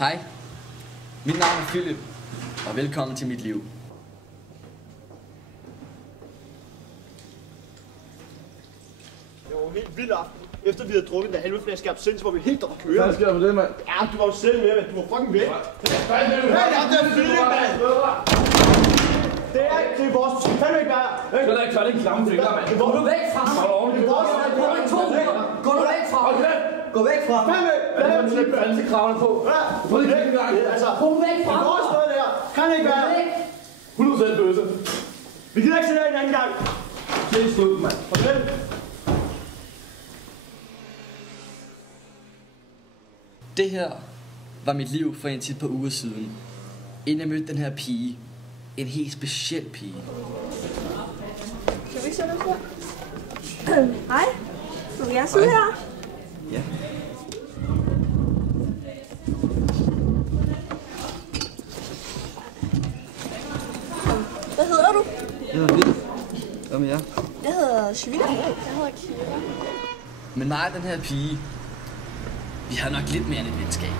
Hej, mit navn er Philip, og velkommen til mit liv. Det var helt vildt aften. Efter vi havde drukket den halve flaske absint, så var vi helt op at køre. Hvad sker der med det, mand? Ja, du var jo selv med, men du var fucking væk. Hey, jeg er Philip, mand! Det er vores... Du skal fandme ikke være her. Skal der ikke tørre en klamme finger, mand? Gå nu væk fra mig! Gå nu væk fra mig! Gå væk fra mig! Fandme! Hvad er det, for en kravler på? Gå væk! Altså, Gå nu væk fra det er vores mig! sted der. Kan det ikke være her? 100% bøsse. Vi gider ikke se det en anden gang. Det er slut, mand. Farvel. Det her var mit liv for en tid på uger siden. Inden jeg mødte den her pige. En helt speciel pige. Skal vi ikke sætte os her? Hej. Vil jeg sidde her? Ja. Hvad hedder du? Jeg hedder Philip. Hvad med jer? Jeg hedder Svita. Jeg hedder Kira. Men mig og den her pige, vi har nok lidt mere end et venskab.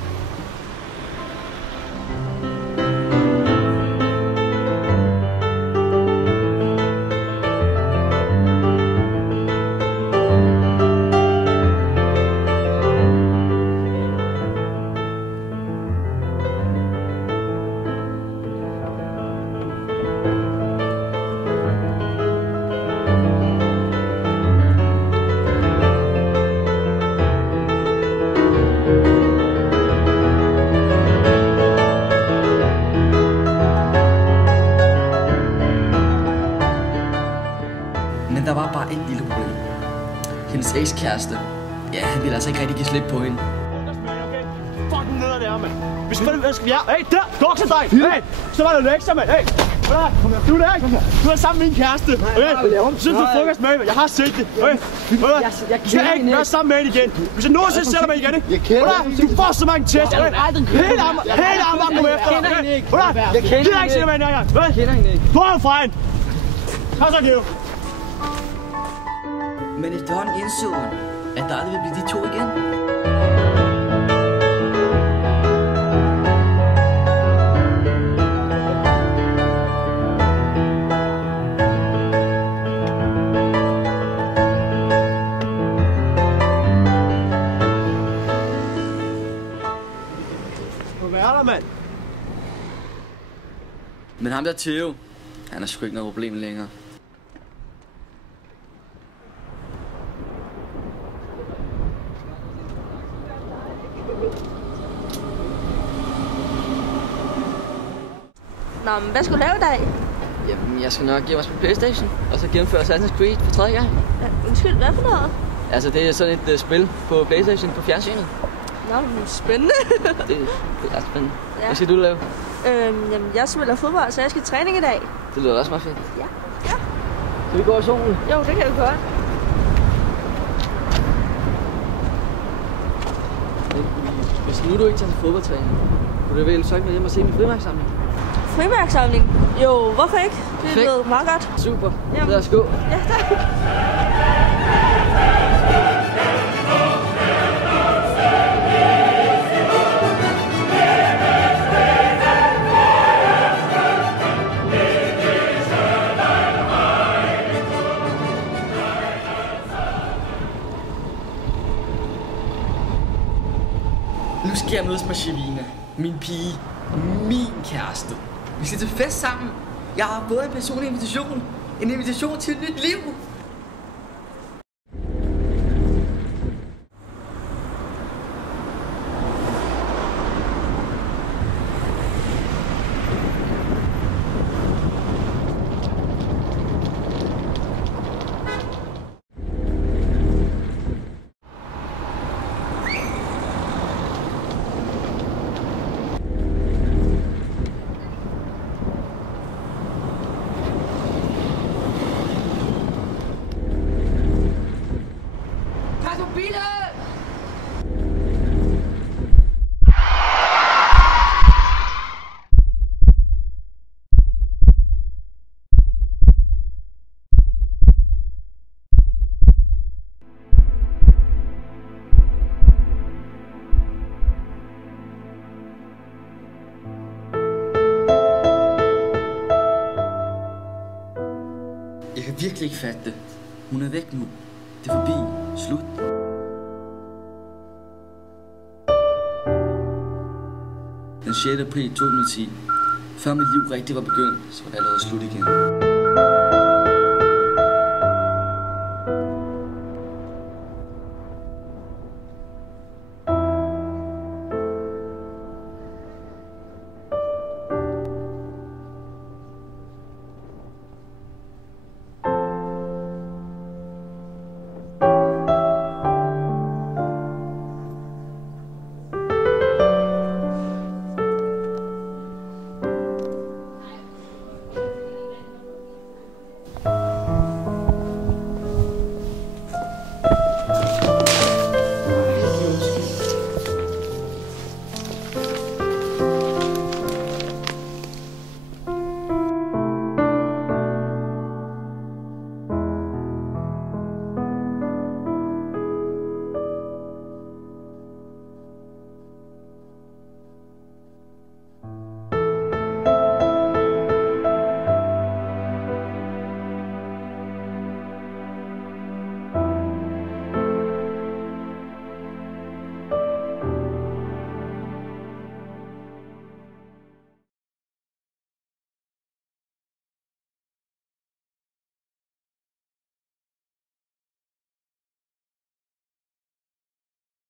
Men der var bare et lille problem. Hendes ekskæreste, ja, han ville altså ikke rigtig give slip på hende. Fucking ned der, mand. Vi skal vi Hey, der! Dukse dig! Hey! Så var der lektier, mand. Hey! Du er der, ikke? Du er sammen med min kæreste. Okay? Du synes, du er frokost med, jeg har set det. Okay? Jeg kan ikke være sammen med hende igen. Hvis jeg nogensinde sætter mig igen, ikke? Jeg kender hende. Du får så mange tæsk. Hele armen kommer efter dig. Jeg kender ikke se mig en gang. Jeg kender hende ikke. Du er jo fra hende. Kom så, Geo. Men efterhånden indså hun, at der aldrig ville blive de to igen. Hvad er der, mand? Men ham der Theo, han er sgu ikke noget problem længere. Nå, men hvad skal du lave i dag? Jamen, jeg skal nok give mig på PlayStation, og så gennemføre Assassin's Creed for 3. gang. Ja, undskyld, hvad for noget? Altså, det er sådan et spil på PlayStation på fjernsynet. Nå, men spændende. Det er ret spændende. Ja. Hvad skal du lave? Jamen, jeg spiller fodbold, så jeg skal i træning i dag. Det lyder også meget fedt. Ja. Skal vi gå i solen? Jo, det kan vi godt. Hvis nu du ikke tager til fodboldtræning, kunne du vel så ikke med hjem og se min frimærksamling? Frimærksamling? Jo, hvorfor ikke? Det Perfekt. lyder meget godt. Super. Jamen. Lad os gå. Ja, tak. Nu skal jeg mødes med Shavina, min pige, min kæreste. Vi skal til fest sammen. Jeg har fået en personlig invitation. En invitation til et nyt liv. virkelig ikke fatte det. Hun er væk nu. Det er forbi. Slut. Den 6. april 2010. Før mit liv rigtig var begyndt, så var det allerede slut igen.